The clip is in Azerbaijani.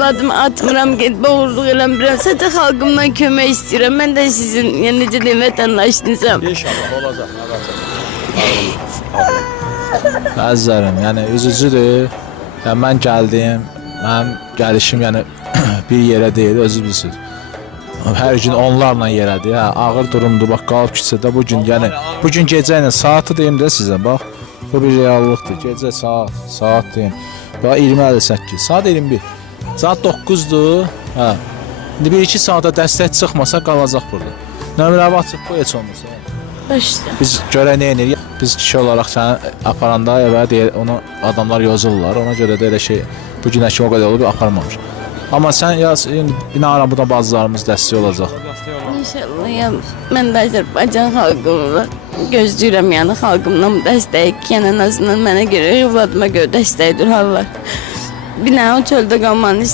övladımı atmıram, gedib oğurluq eləmirəm. Sadəcə xalqımdan kömək istəyirəm. Mən də sizin necə deyim, vətəndaşınızam. İnşallah olacaq. Əzizlərim, yəni üzücüdür. Yəni mən gəldim, mənim gəlişim yəni bir yerə deyil, özünüz bilirsiniz. Hər gün onlarla yerədir. Hə, ağır durumdur. Bax qalıb küçədə bu gün, yəni bu gün gecə ilə saatı deyim də sizə. Bax, bu bir reallıqdır. Gecə saat deyim. Bax 20:58, saat 21. Saat 9-dur. Hə. İndi 1-2 saata dəstək çıxmasa qalacaq burada. Nömrəvi açıb bu heç olmasa. Başda. Biz görə nə edirik? Biz kişi olaraq səni aparanda evə deyir, onu adamlar yozurlar. Ona görə də elə şey bu günə kimi o qədər olub aparmamış. Amma sən yaz, indi binara burada bazılarımız dəstək olacaq. İnşallah ya, mən də Azərbaycan xalqımı gözləyirəm, yəni xalqımdan bu dəstəyi ki, yəni en azından mənə görə, övladıma görə dəstəkdir hallar. Bir dənə o çöldə qalmanı